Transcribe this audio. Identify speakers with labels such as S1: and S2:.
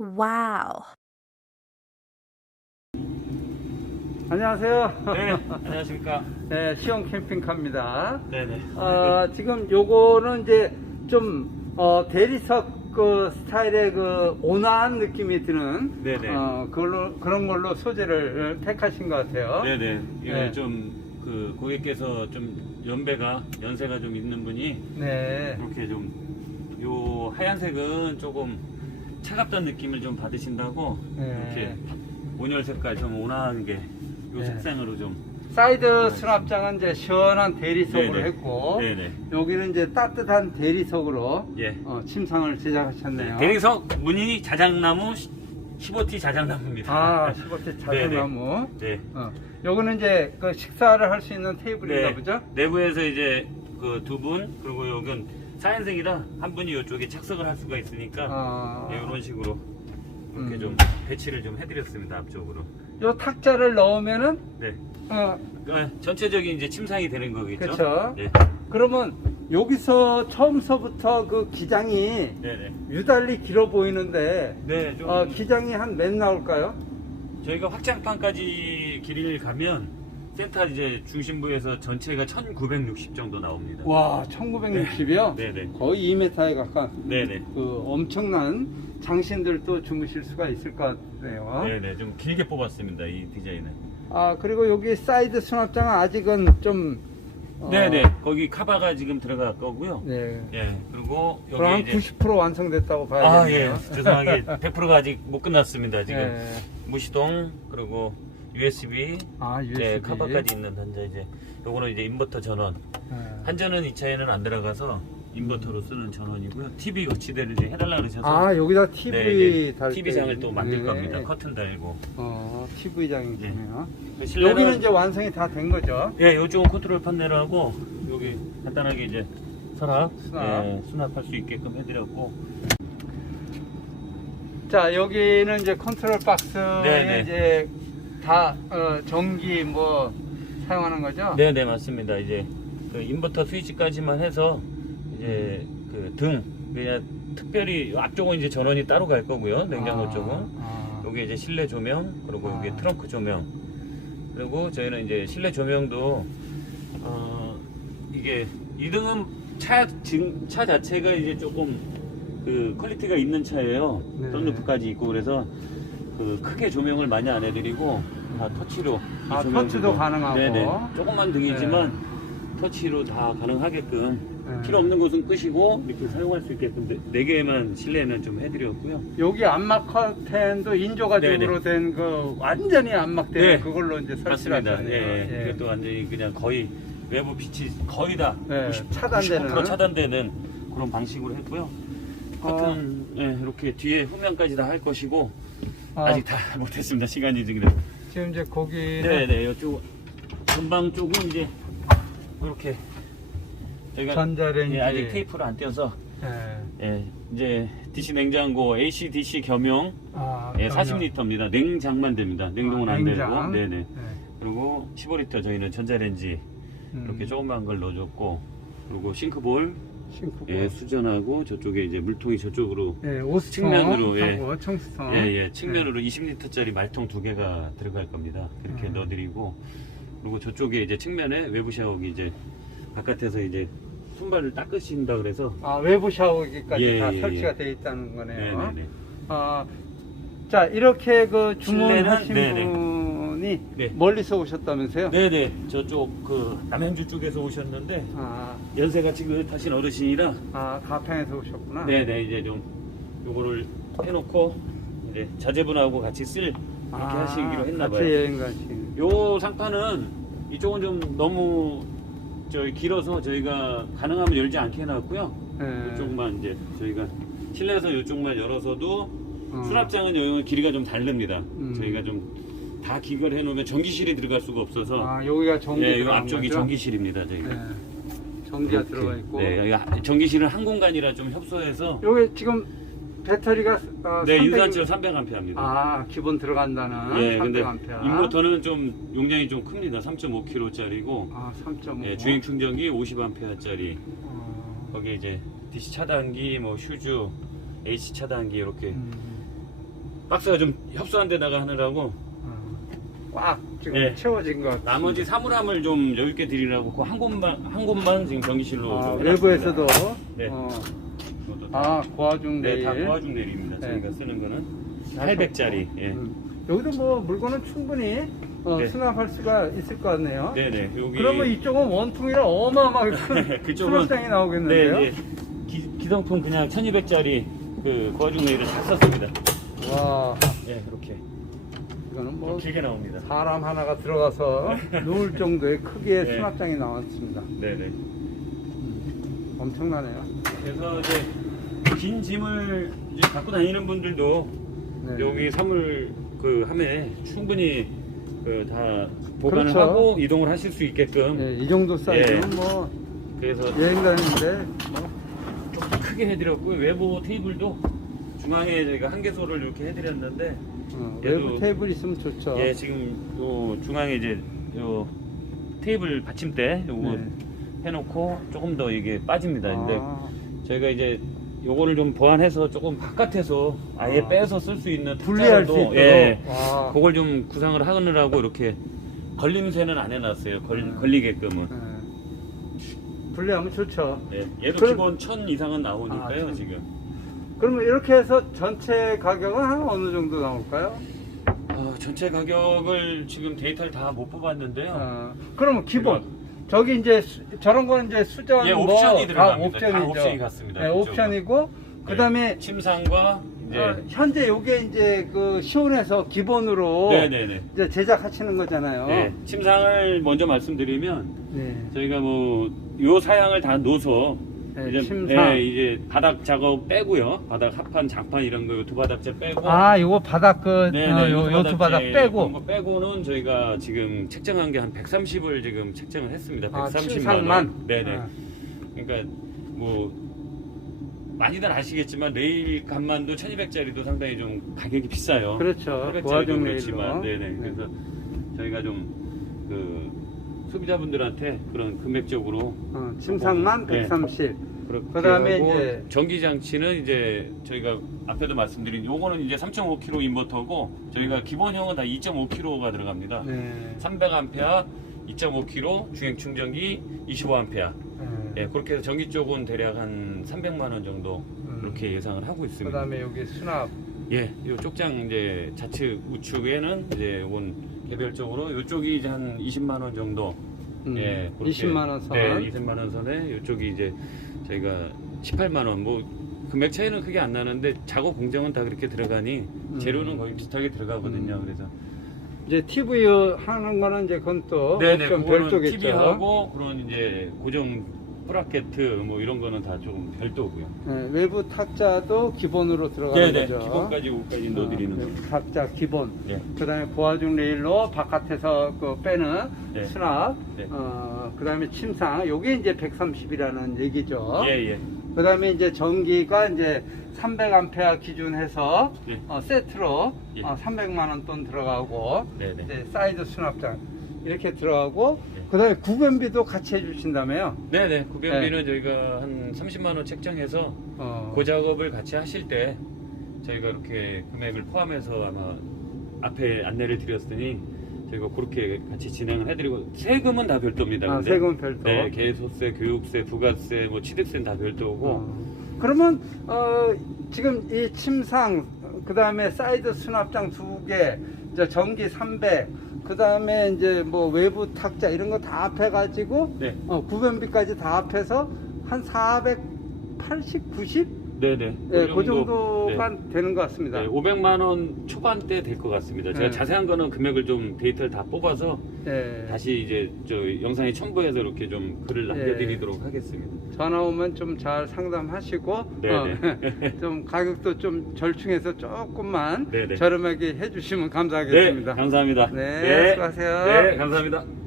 S1: Wow.
S2: 안녕하세요.
S3: 네, 안녕하십니까.
S2: 네, 시원 캠핑카입니다.
S3: 네네.
S2: 어, 지금 요거는 이제 좀 어, 대리석 그 스타일의 그 온화한 느낌이 드는
S3: 네네.
S2: 어, 그걸로 그런 걸로 소재를 택하신 것 같아요.
S3: 네네. 이게
S2: 네.
S3: 좀, 그, 고객께서 좀 연배가, 연세가 좀 있는 분이
S2: 네.
S3: 이렇게 좀, 요 하얀색은 조금 차갑다는 느낌을 좀 받으신다고
S2: 네.
S3: 이렇게 온열 색깔 좀 온화한 게 요
S2: 네.
S3: 색상으로 좀
S2: 사이드 수납장은 이제 시원한 대리석으로
S3: 네네.
S2: 했고
S3: 네네.
S2: 여기는 이제 따뜻한 대리석으로
S3: 예.
S2: 어, 침상을 제작하셨네요.
S3: 대리석 무늬 자작나무 15T 자작나무입니다.
S2: 아, 15T 자작나무.
S3: 네.
S2: 어. 요거는 이제 그 식사를 할 수 있는 테이블인가
S3: 네.
S2: 보죠?
S3: 내부에서 이제 그 두 분 그리고 여기는 사연생이라 한 분이 이쪽에 착석을 할 수가 있으니까
S2: 아.
S3: 예, 이런 식으로 이렇게
S2: 음.
S3: 좀 배치를 좀 해드렸습니다 앞쪽으로.
S2: 이 탁자를 넣으면은
S3: 네.
S2: 어,
S3: 그, 아, 전체적인 이제 침상이 되는 거겠죠.
S2: 그쵸.
S3: 네.
S2: 그러면 여기서 처음서부터 그 기장이
S3: 네네.
S2: 유달리 길어 보이는데
S3: 네, 좀
S2: 어, 기장이 한 몇 나올까요?
S3: 저희가 확장판까지 길이를 가면 센터 이제 중심부에서 전체가 1,960 정도 나옵니다.
S2: 와, 1960이요?
S3: 네네.
S2: 거의 2m에 가까운
S3: 네네.
S2: 그 엄청난 장신들도 주무실 수가 있을 것 같네요.
S3: 네네. 좀 길게 뽑았습니다 이 디자인은.
S2: 아, 그리고 여기 사이드 수납장은 아직은 좀 어,
S3: 네네. 거기 카바가 지금 들어갈 거고요.
S2: 네.
S3: 예. 그리고
S2: 그럼 한
S3: 여기 이제
S2: 90% 완성됐다고
S3: 아,
S2: 봐야겠네요.
S3: 예. 죄송하게 100%가 아직 못 끝났습니다, 지금.
S2: 네.
S3: 무시동, 그리고 USB,
S2: 아, USB.
S3: 네, 카바까지 있는 단자 이제 요거는 이제 인버터 전원.
S2: 네.
S3: 한전은 이 차에는 안 들어가서 인버터로 쓰는 전원이고요. TV 거치대를 이제 해달라 그러셔서
S2: 아, 여기다 TV
S3: 네,
S2: 달
S3: TV 장을 또 만들
S2: 네.
S3: 겁니다. 커튼 달고.
S2: 어, TV장이네요.
S3: 그 실내는-
S2: 여기는 이제 완성이 다 된 거죠.
S3: 예, 요쪽은 컨트롤 판넬하고 여기 간단하게 이제 서랍,
S2: 수납.
S3: 예, 수납할 수 있게끔 해드렸고
S2: 자, 여기는 이제 컨트롤 박스에
S3: 네, 네.
S2: 이제 다 어, 전기 뭐 사용하는 거죠?
S3: 네, 네, 맞습니다. 이제 그 인버터 스위치까지만 해서 이제 그 등 그냥 특별히 앞쪽은 이제 전원이 따로 갈 거고요. 냉장고
S2: 아,
S3: 쪽은
S2: 아.
S3: 여기 이제 실내 조명 그리고 여기
S2: 아.
S3: 트렁크 조명 그리고 저희는 이제 실내 조명도 어 이게 2등은 차, 진- 차 자체가 이제 조금 그 퀄리티가 있는 차예요.
S2: 네.
S3: 썬루프까지 있고 그래서 그 크게 조명을 많이 안 해드리고 다 터치로 이
S2: 아,
S3: 조명들도-
S2: 터치도 가능하고.
S3: 네네. 조그만 등이지만 터치로 다 가능하게끔
S2: 네.
S3: 필요 없는 곳은 끄시고 이렇게 사용할 수 있게끔 네, 네 개만 실내는 좀 해드렸고요.
S2: 여기 안막 커튼도 인조가죽으로 된 그 완전히 안막된
S3: 네.
S2: 그걸로 이제 설치를
S3: 맞습니다.
S2: 하셨네요.
S3: 예,
S2: 예.
S3: 이것도 완전히 그냥 거의 외부 빛이 거의 다
S2: 네,
S3: 90,
S2: 차단되는.
S3: 90% 차단되는 그런 방식으로 했고요.
S2: 어.
S3: 커튼 예, 이렇게 뒤에 후면까지 다 할 것이고
S2: 아,
S3: 아직 다 못했습니다. 시간이 지금.
S2: 지금 이제 거기는
S3: 네네 이쪽 전방 쪽은 이제 이렇게 저희가
S2: 전자레인지
S3: 예, 아직 테이프를 안 떼어서
S2: 예.
S3: 예, 이제 DC 냉장고 AC DC 겸용
S2: 아,
S3: 예,
S2: 그럼요.
S3: 40리터입니다. 냉장만 됩니다. 냉동은
S2: 아,
S3: 안
S2: 냉장.
S3: 되고. 네 네.
S2: 네.
S3: 그리고 15리터 저희는 전자레인지
S2: 음,
S3: 이렇게 조그만 걸 넣어줬고 그리고
S2: 싱크볼.
S3: 예, 수전하고 저쪽에 이제 물통이 저쪽으로
S2: 예, 오스통
S3: 측면으로, 예.
S2: 하고 청수통.
S3: 예 예 측면으로 20리터짜리 말통 두 개가 들어갈 겁니다. 그렇게
S2: 음.
S3: 넣어드리고 그리고 저쪽에 이제 측면에 외부 샤워기 이제 바깥에서 이제 손발을 닦으신다 그래서
S2: 아, 외부 샤워기까지
S3: 예,
S2: 다
S3: 예,
S2: 설치가
S3: 예.
S2: 되어 있다는 거네요.
S3: 네 네 네.
S2: 아, 자, 이렇게 그 주문하신
S3: 실내는- 네네.
S2: 분 이
S3: 네.
S2: 멀리서 오셨다면서요?
S3: 네네 저쪽 그 남양주 쪽에서 오셨는데
S2: 아,
S3: 연세가 지긋하신 어르신이라
S2: 아, 가평에서 오셨구나.
S3: 네네 이제 좀 요거를 해놓고 이제 자제분하고 같이 쓸 이렇게
S2: 아,
S3: 하시기로
S2: 같이
S3: 했나봐요.
S2: 여행 가시.
S3: 요 상판은 이쪽은 좀 너무 저희 길어서 저희가 가능하면 열지 않게 해놨고요.
S2: 예.
S3: 이쪽만 이제 저희가 실내에서 이쪽만 열어서도
S2: 어.
S3: 수납장은 여기 길이가 좀 다릅니다.
S2: 음.
S3: 저희가 좀 다 기거를 해놓으면 전기실이 들어갈 수가 없어서
S2: 아, 여기가 전기
S3: 예, 요
S2: 들어간
S3: 앞쪽이
S2: 거죠?
S3: 전기실입니다. 저희가.
S2: 예. 전기가
S3: 이렇게.
S2: 들어가 있고.
S3: 네, 여기 아- 전기실은 한 공간이라 좀 협소해서
S2: 여기 지금 배터리가 어,
S3: 네,
S2: 300
S3: 유산치로 300A입니다.
S2: 아, 기본 들어간다는
S3: 예, 근데
S2: 300A.
S3: 인버터는 좀 용량이 좀 큽니다. 3.5kg짜리고
S2: 아, 3.5.
S3: 예, 주행 충전기 50A짜리
S2: 어,
S3: 거기에 이제 DC 차단기, 뭐 휴즈, AC 차단기 이렇게
S2: 음.
S3: 박스가 좀 협소한 데다가 하느라고
S2: 어, 꽉 지금
S3: 네.
S2: 채워진 것.
S3: 나머지 사물함을 좀 여유 있게 드리려고 그 한 곳만 한 곳만 지금 전기실로
S2: 아,
S3: 좀
S2: 외부에서도
S3: 네.
S2: 어.
S3: 이것도 다-
S2: 아 고아중
S3: 네,
S2: 내일.
S3: 다 고화중 내립니다.
S2: 네.
S3: 저희가 쓰는 거는 800짜리. 예.
S2: 음. 여기도 뭐 물건은 충분히 어,
S3: 네.
S2: 수납할 수가 있을 것 같네요.
S3: 네 네. 여기
S2: 그러면 이쪽은 원통이라 어마어마하게 큰
S3: 그쪽은-
S2: 수납장이 나오겠는데요.
S3: 네, 네. 기, 기성품 그냥 1200짜리 그 고화중 내일을 다 썼습니다.
S2: 와,
S3: 예, 그렇게.
S2: 이거는 좀뭐
S3: 길게 나옵니다.
S2: 사람 하나가 들어가서 누울 정도의 크기의
S3: 네.
S2: 수납장이 나왔습니다.
S3: 네네.
S2: 엄청나네요.
S3: 그래서 이제 긴 짐을 이제 갖고 다니는 분들도
S2: 네.
S3: 여기 사물 그 함에 충분히 그 다 보관을
S2: 그렇죠.
S3: 하고 이동을 하실 수 있게끔
S2: 네, 이 정도 사이즈는
S3: 예.
S2: 뭐
S3: 그래서
S2: 여행 다니는데 뭐
S3: 좀 크게 해드렸고 외부 테이블도 중앙에 저희가 한 개소를 이렇게 해드렸는데
S2: 어,
S3: 얘도-
S2: 외부 테이블 있으면 좋죠.
S3: 예 지금 요 중앙에 이제 요 테이블 받침대 요거
S2: 네.
S3: 해놓고 조금 더 이게 빠집니다. 근데
S2: 아,
S3: 저희가 이제 요거를 좀 보완해서 조금 바깥에서 아예
S2: 아.
S3: 빼서 쓸 수 있는
S2: 분리할 수 있도록.
S3: 예,
S2: 와.
S3: 그걸 좀 구상을 하느라고 이렇게 걸림새는 안 해놨어요. 걸,
S2: 음.
S3: 걸리게끔은.
S2: 네. 분리하면 좋죠.
S3: 예, 얘도
S2: 그럼-
S3: 기본 천 이상은 나오니까요
S2: 아,
S3: 지금.
S2: 그러면 이렇게 해서 전체 가격은 한 어느 정도 나올까요?
S3: 어, 전체 가격을 지금 데이터를 다 못 뽑았는데요.
S2: 어, 그러면 기본 저기 이제 수- 저런 거는 이제 수전
S3: 예,
S2: 뭐
S3: 옵션이
S2: 다
S3: 들어갑니다. 다
S2: 옵션이죠.
S3: 옵션이 같습니다.
S2: 네,
S3: 이쪽은.
S2: 옵션이고 그다음에
S3: 네, 침상과 이제
S2: 어, 현재 요게 이제 그 시온에서 기본으로
S3: 네네네.
S2: 이제 제작하시는 거잖아요.
S3: 네, 침상을 먼저 말씀드리면
S2: 네.
S3: 저희가 뭐 요 사양을 다 넣어서
S2: 네,
S3: 이제,
S2: 침상.
S3: 네, 이제 바닥 작업 빼고요. 바닥 합판, 장판 이런 거두 바닥재 빼고.
S2: 아, 요거 바닥 그
S3: 네,
S2: 어,
S3: 네,
S2: 요,
S3: 요
S2: 요트 바닥
S3: 그런
S2: 빼고
S3: 거 빼고는 저희가 지금 책정한 게 한 130을 지금 책정을 했습니다.
S2: 아,
S3: 130만
S2: 침상만?
S3: 원. 네네.
S2: 아.
S3: 그러니까 뭐 많이들 아시겠지만 레일 간만도 1200짜리도 상당히 좀 가격이 비싸요.
S2: 그렇죠.
S3: 800짜리도
S2: 고화중
S3: 그렇지만,
S2: 레일로.
S3: 네네.
S2: 네.
S3: 그래서 저희가 좀 그 소비자분들한테 그런 금액적으로
S2: 어, 침상만
S3: 네.
S2: 130.
S3: 그렇게
S2: 그다음에
S3: 하고
S2: 이제-
S3: 전기 장치는 이제 저희가 앞에도 말씀드린 요거는 이제 3.5kg 인버터고 저희가 기본형은 다 2.5kg가 들어갑니다.
S2: 네.
S3: 300A 2.5kg 중행 충전기 25A.
S2: 네.
S3: 예, 그렇게 해서 전기 쪽은 대략 한 300만 원 정도
S2: 음.
S3: 그렇게 예상을 하고 있습니다.
S2: 그다음에 여기 수납.
S3: 예, 요 쪽장 이제 좌측 우측에는 이제 요건 개별적으로 요쪽이 이제 한 20만 원 정도.
S2: 음,
S3: 예, 그렇게-
S2: 20만 원 선.
S3: 네, 20만 원 선에 요쪽이 이제 저희가 18만 원. 뭐 금액 차이는 크게 안 나는데 작업 공정은 다 그렇게 들어가니 재료는 거의 비슷하게 들어가거든요.
S2: 음.
S3: 그래서
S2: 이제 TV 하는 거는 이제 그건 또
S3: 네네,
S2: 좀
S3: 그거는
S2: 별도겠죠.
S3: TV하고 그런 이제 고정 프라켓트 뭐 이런 거는 다 조금 별도고요.
S2: 네, 외부 탁자도 기본으로 들어가는
S3: 네네,
S2: 거죠.
S3: 기본까지 넣어드리는
S2: 아, 네,
S3: 거.
S2: 탁자 기본.
S3: 예.
S2: 그다음에 고화중 레일로 바깥에서 그 빼는
S3: 네.
S2: 수납.
S3: 네.
S2: 어, 그다음에 침상. 요게 이제 130이라는 얘기죠.
S3: 예, 예.
S2: 그다음에 이제 전기가 이제 300A 기준해서
S3: 네.
S2: 어, 세트로
S3: 예.
S2: 어, 300만 원 돈 들어가고
S3: 네 네.
S2: 이제 사이드 수납장 이렇게 들어가고
S3: 네.
S2: 그다음에 구변비도 같이 해주신다며요.
S3: 네네. 구변비는 저희가 한 30만 원 책정해서
S2: 어,
S3: 그 작업을 같이 하실 때 저희가 이렇게 금액을 포함해서 아마 앞에 안내를 드렸으니 저희가 그렇게 같이 진행을 해드리고 세금은 다 별도입니다.
S2: 아,
S3: 근데.
S2: 세금 별도.
S3: 네, 개소세, 교육세, 부가세, 뭐 취득세는 다 별도고.
S2: 어, 그러면 어, 지금 이 침상 그 다음에 사이드 수납장 두 개, 이제 전기 300, 그 다음에 이제 뭐 외부 탁자 이런 거 다 합해가지고
S3: 네,
S2: 어, 구변비까지 다 합해서 한 480, 90?
S3: 네네.
S2: 네, 그 정도만 되는 것 같습니다.
S3: 네, 500만 원 초반대 될 것 같습니다. 제가
S2: 네.
S3: 자세한 거는 금액을 좀 데이터를 다 뽑아서
S2: 네.
S3: 다시 이제 저 영상에 첨부해서 이렇게 좀 글을
S2: 네.
S3: 남겨드리도록 하겠습니다.
S2: 전화 오면 좀 잘 상담하시고
S3: 네,
S2: 어,
S3: 네.
S2: 좀 가격도 좀 절충해서 조금만
S3: 네, 네.
S2: 저렴하게 해주시면
S3: 네,
S2: 감사하겠습니다.
S3: 감사합니다.
S2: 네, 수고하세요.
S3: 네, 감사합니다.